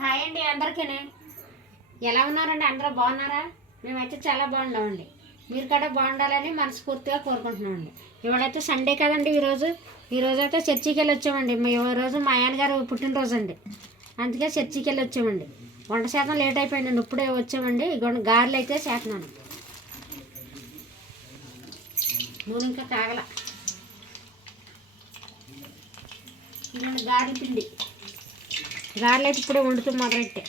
Hi అండి అందరికీ. ఎలా ఉన్నారండి? అందరూ బాగున్నారా? మేమైతే చాలా బాగున్నామండి. మీరు కూడా బాగుండాలని మనస్ఫూర్తిగా కోరుకుంటున్నామండి. ఇవాళైతే సండే కదండి. ఈరోజు అయితే చర్చికి వెళ్ళి వచ్చామండి. ఈరోజు మా ఆయనగారు పుట్టినరోజు అండి, అందుకే చర్చికి వెళ్ళి వచ్చామండి. వంట శాతం లేట్ అయిపోయిందండి, ఇప్పుడే వచ్చామండి. గారెలు అయితే చేస్తున్నాను. నూనె ఇంకా కాగల. ఇదండి గారెల పిండి. గారెలు అయితే ఇప్పుడే వండుతూ మొదలెట్టే.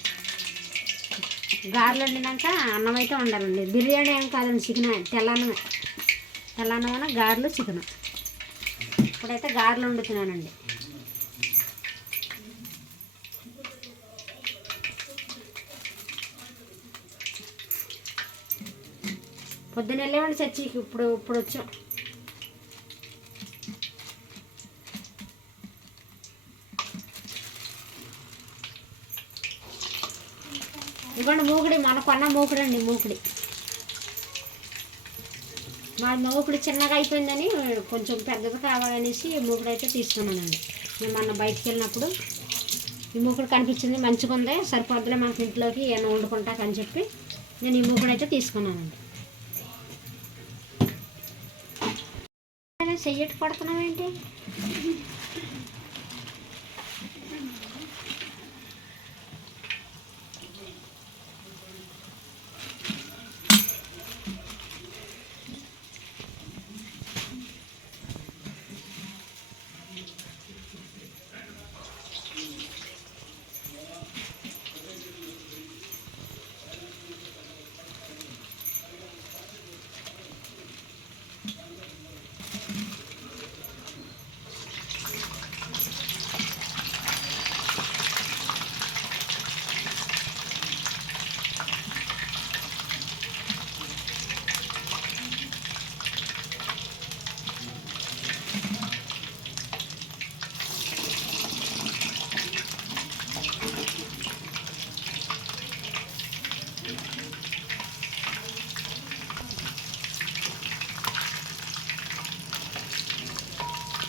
గారెలు వండినాక అన్నం అయితే వండాలండి. బిర్యానీ ఏం కాదండి, చికెన్, తెల్లన్నమైన గారెలు చికెన్. ఇప్పుడైతే గారెలు వండుతున్నానండి. పొద్దున్న వెళ్ళేవండి చర్చికి, ఇప్పుడు వచ్చాం. ఇవ్వండి మూకుడి, మన కొన్న మూకుడు అండి. మా మూకుడు చిన్నగా అయిపోయిందని కొంచెం పెద్దది కావాలనేసి మూకుడు అయితే తీసుకున్నానండి. నేను మొన్న బయటికి వెళ్ళినప్పుడు ఈ మూకుడు కనిపించింది, మంచిగా ఉంది, సరిపోద్దులే మనకి ఇంట్లోకి ఏమైనా వండుకుంటాకని చెప్పి నేను ఈ మూకుడు అయితే తీసుకున్నానండి. చెయ్యట్టు పడుతున్నావేంటి?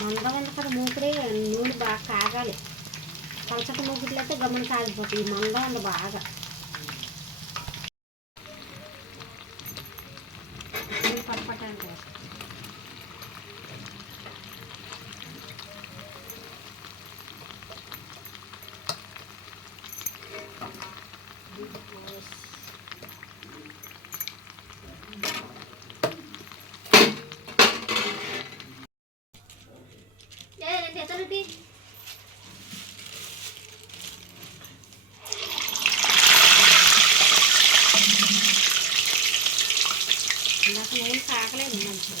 మందం ఉంది కదా మూకుడి, నూనె బాగా కాగాలి. పలచటి మూకుడులు అయితే గమ్మని కాగిపోతాయి. మందం ఉంది బాగా. పట్టపట్టండి. నాకు నూనె కాకలేదు మంచిగా.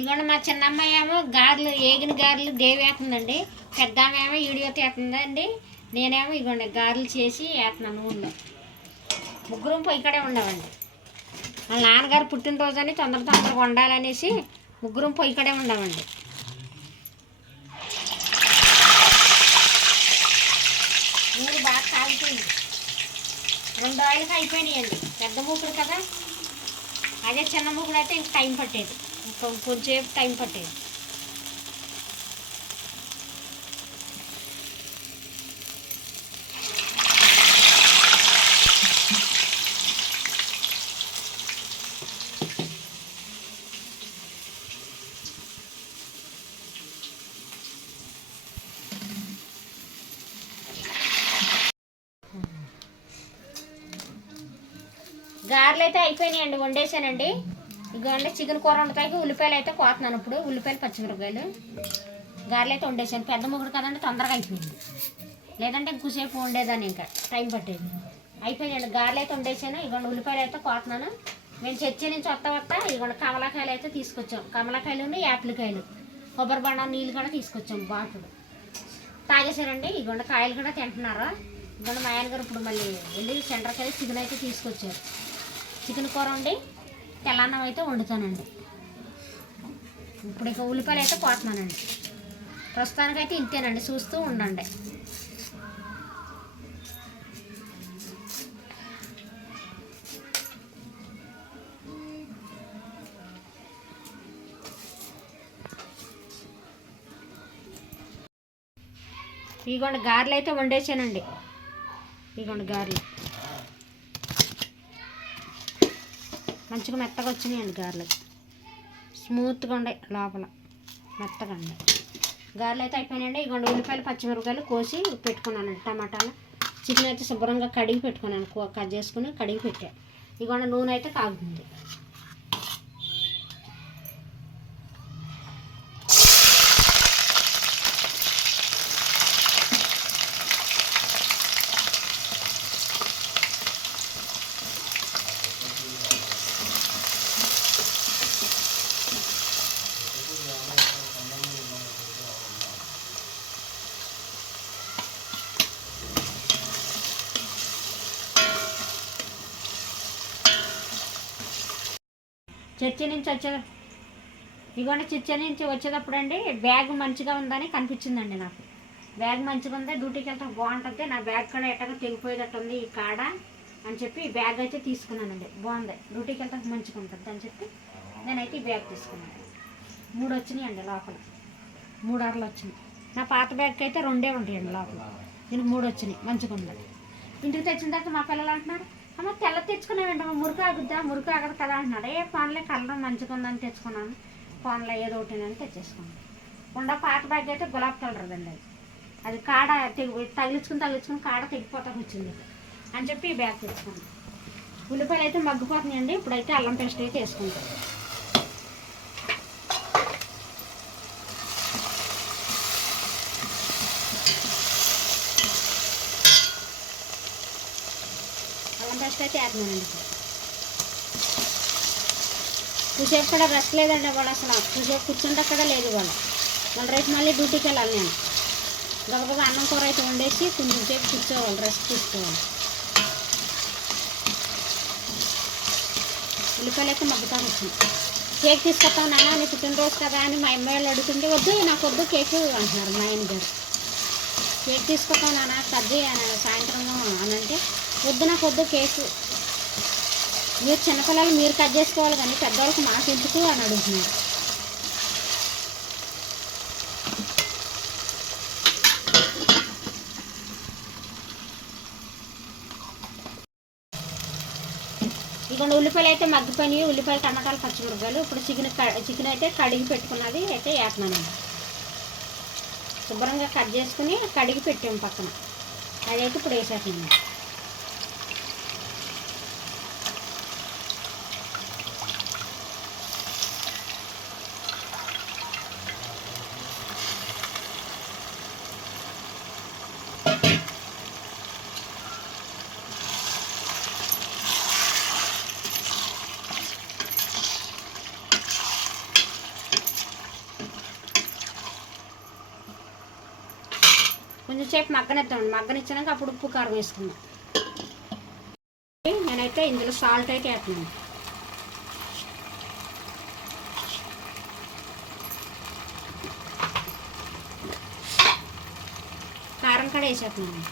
ఇదిగోండి మా చిన్నమ్మాయి ఏమో ఏగిన గారెలు దేవి వేస్తుందండి. పెద్ద ఆమె ఏమో ఈడియో తీస్తుందండి. నేనేమో ఇదిగోండి గారెలు చేసి వేస్తున్నాను ఊళ్ళో. ముగ్గురం పొయ్యికడే ఉండవండి. వాళ్ళ నాన్నగారు పుట్టినరోజు అని తొందరగా వండాలనేసి ముగ్గురం పొయ్యికడే ఉండవండి. నూనె బాగా కాలిపోయింది. 2 ఆయిల్కి అయిపోయినాయండి. పెద్ద మూకుడు కదా, అదే చిన్న మూకుడు అయితే ఇంక టైం పట్టేది, కొంచెంసేపు టైం పట్టేది. గారెలు అయితే అయిపోయినాయండి, వండేసానండి. ఇదిగోండి చికెన్ కూర వండుతాయి. ఉల్లిపాయలు అయితే కోతున్నాను ఇప్పుడు. ఉల్లిపాయలు, పచ్చిమిరపకాయలు. గారెలు అయితే వండేసాను. పెద్ద ముగ్గురు కదండి, తొందరగా అయిపోయింది. లేదంటే ఇంకోసేపు వండేదాన్ని, ఇంకా టైం పట్టేది. అయిపోయాయండి. గారెలు అయితే వండేసాను. ఇదిగోండి ఉల్లిపాయలు అయితే కోతున్నాను. మేము చర్చి నుంచి వస్తా ఇదిగోండి కమలాకాయలు అయితే తీసుకొచ్చాం. కమలాకాయలు యాపిల్కాయలు కొబ్బరి బండ నీళ్ళు కూడా తీసుకొచ్చాం. బాటుడు తాగేశారండి. ఇదిగోండి కాయలు కూడా తింటున్నారు. ఇదిగోండి మా ఆయన గారు ఇప్పుడు మళ్ళీ వెళ్ళి సెంటర్కి వెళ్ళి చికెన్ అయితే తీసుకొచ్చారు. చికెన్ కూర వండి తెల్లన్నం అయితే వండుతానండి. ఇప్పుడు ఇక ఉల్లిపాయలు అయితే కోతున్నానండి. ప్రస్తుతానికైతే ఇంతేనండి, చూస్తూ ఉండండి. ఇదిగోండి గారెలు అయితే వండేసానండి. ఇదిగోండి గారెలు మంచిగా మెత్తగా వచ్చినాయండి. గారెలు స్మూత్గా ఉండే లోపల మెత్తగా ఉండే గారెలు అయితే అయిపోయినాయండి. ఇదిగోండి ఉల్లిపాయలు పచ్చిమిరపకాయలు కోసి పెట్టుకున్నానండి. టమాటాలు చికెన్ అయితే శుభ్రంగా కడిగి పెట్టుకున్నాను. కట్ చేసుకుని కడిగి పెట్టా. ఇదిగోండి నూనె అయితే కాగుతుంది. చర్చి నుంచి ఇదిగోండి చర్చి నుంచి వచ్చేటప్పుడు అండి బ్యాగ్ మంచిగా ఉందని కనిపించిందండి నాకు. బ్యాగ్ మంచిగా ఉంది, డ్యూటీకి వెళ్తే బాగుంటుంది, నా బ్యాగ్ కూడా ఎట్టగా తెగిపోయేటట్టు ఉంది ఈ కాడ అని చెప్పి ఈ బ్యాగ్ అయితే తీసుకున్నానండి. బాగుంది, డ్యూటీకి వెళ్తే మంచిగా ఉంటుంది అని చెప్పి నేనైతే ఈ బ్యాగ్ తీసుకున్నాను. 3 వచ్చినాయండి లోపల, 3 అరలు వచ్చినాయి. నా పాత బ్యాగ్కి అయితే 2 ఉంటాయండి లోపల, దీనికి 3 వచ్చినాయి. మంచిగా ఉంది. ఇంటికి తెచ్చిన తర్వాత మా పిల్లలు అంటున్నారు, అమ్మ తెల్ల తెచ్చుకున్నామండి, మురికి ఆగుద్దా, మురికి ఆగదు కదా అంటున్నాడు. ఫోన్లే కలర్ మంచిగా ఉందని తెచ్చుకున్నాను, ఫోన్లో ఏదో ఒకటినని తెచ్చేసుకున్నాను. ఉండ పాత బ్యాగ్ అయితే గులాబీ కలర్ అండి. అది కాడ తగిలించుకుని కాడ తెగిపోతాకు వచ్చింది అని చెప్పి ఈ బ్యాగ్ తెచ్చుకున్నాను. ఉల్లిపాయలు అయితే మగ్గిపోతున్నాయండి. ఇప్పుడైతే అల్లం పేస్ట్ అయితే వేసుకుంటాం. అల్లం పేస్ట్ అయితే వేస్తున్నానండి. చూసేపు కూడా రెస్ట్ లేదండి వాళ్ళు, అసలు చూసేపు కూర్చుంటే కూడా లేదు వాళ్ళు. రేపు మళ్ళీ డ్యూటీకి వెళ్ళాలి. నేను గబగబా అన్నం కూర అయితే వండేసి కొంచెం సేపు కూర్చోవాలి, రెస్ట్ తీసుకోవాలి. ఉల్లిపాయలు అయితే మగ్గుతాను వచ్చింది. కేక్ తీసుకొస్తాను నాన్న, నీ పుట్టినరోజు కదా అని మా అమ్మాయి వాళ్ళు అడుగుతుంటే వద్దు నాకు వద్దు కేక్ అంటున్నారు మా ఆయన గారు. కేక్ తీసుకొస్తాను నాన్న కద్ది సాయంత్రము అని అంటే వద్దు నాకు వద్దు కేకు, మీరు చిన్నపిల్లలు మీరు కట్ చేసుకోవాలి కానీ పెద్దవాళ్ళకి మాకు ఎందుకు అని అడుగుతున్నారు. ఇదిగోండి ఉల్లిపాయలు అయితే మగ్గిపోయినాయి. ఉల్లిపాయలు టమాటాలు పచ్చిమిరపకాయలు. ఇప్పుడు చికెన్ అయితే కడిగి పెట్టుకున్నది అయితే వేస్తున్నానండి. శుభ్రంగా కట్ చేసుకుని కడిగి పెట్టాము పక్కన, అదైతే ఇప్పుడు వేసేస్తున్నాను. కొంచెం సేపు మగ్గనిద్దామండి. మగ్గనిచ్చినాక అప్పుడు ఉప్పు కారం వేసుకుందాం. నేనైతే ఇందులో సాల్ట్ అయితే వేస్తున్నాను. కారం కూడా వేసేస్తున్నాను.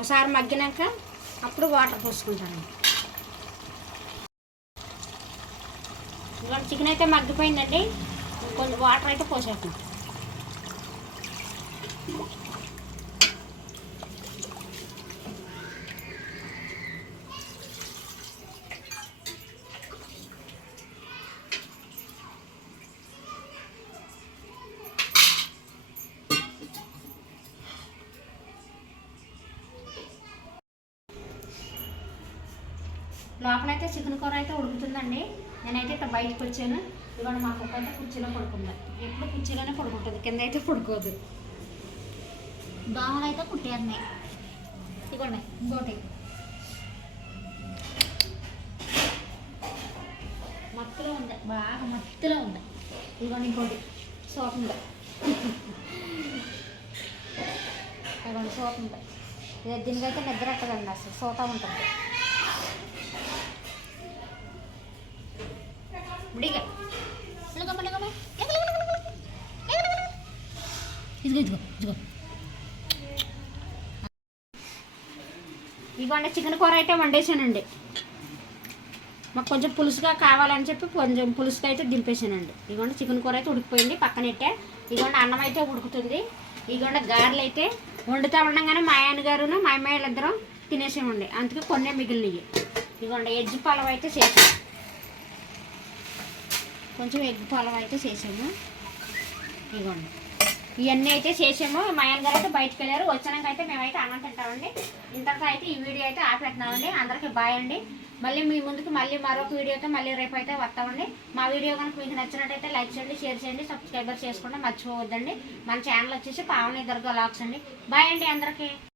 ఒకసారి మగ్గినాక అప్పుడు వాటర్ పోసుకుంటాను. ఇవాళ చికెన్ అయితే మగ్గిపోయిందండి. కొంచెం వాటర్ అయితే పోసేస్తాం. లోపలైతే చికెన్ కూర అయితే ఉడుకుతుందండి. నేనైతే ఇక్కడ బయటకు వచ్చాను. ఇవాళ మా కుక్క అయితే కుర్చీలో పడుకుంది. ఎప్పుడు కుర్చీలోనే పడుకుంటుంది, కింద అయితే పడుకోదు. దోమలు అయితే కుట్టేస్తున్నాయి. ఇదిగోండి ఇంకోటి మత్తులో ఉంది, బాగా మత్తులో ఉంది. ఇదిగోండి ఇంకోటి సోప్ ఉంది. ఇదిగోండి సోప్ ఉంది. దీనికైతే నిద్ర ఎట్టదండి, అసలు సోతా ఉంటుంది. ఇదిగో ఇదిగో ఇదిగో ఇదిగోండి చికెన్ కూర అయితే వండేసానండి. మాకు కొంచెం పులుసుగా కావాలని చెప్పి కొంచెం పులుసుగా అయితే దింపేసానండి. ఇదిగోండి చికెన్ కూర అయితే ఉడికిపోయింది, పక్కనెట్టే. ఇదిగోండి అన్నం అయితే ఉడుకుతుంది. ఇదిగోండి గారెలు అయితే వండుతూ ఉండగానే మా ఆయన గారును మా అమ్మాయిలు ఇద్దరం తినేసామండి. అందుకే కొన్నే మిగిలినవి. ఇదిగోండి ఎగ్గు పలావ్ అయితే చేసాము, కొంచెం ఎగ్గు పలావ్ అయితే చేసాము. ఇదిగోండి ఇవన్నీ అయితే చేసాము. మా ఆయన గారు అయితే బయటకు వెళ్ళారు. వచ్చినాక అయితే మేమైతే అన్నం తింటామండి. ఇంతకు అయితే ఈ వీడియో అయితే ఆపేస్తున్నామండి. అందరికీ బాయ్ అండి. మళ్ళీ మీ ముందుకు మళ్ళీ మరొక వీడియోతో మళ్ళీ రేపు అయితే వస్తామండి. మా వీడియో కనుక మీకు నచ్చినట్టయితే లైక్ చేయండి, షేర్ చేయండి, సబ్స్క్రైబర్ చేసుకోండి మర్చిపోవద్దండి. మన ఛానల్ వచ్చేసి పావని దుర్గా వ్లాగ్స్ అండి. బాయ్ అండి అందరికీ.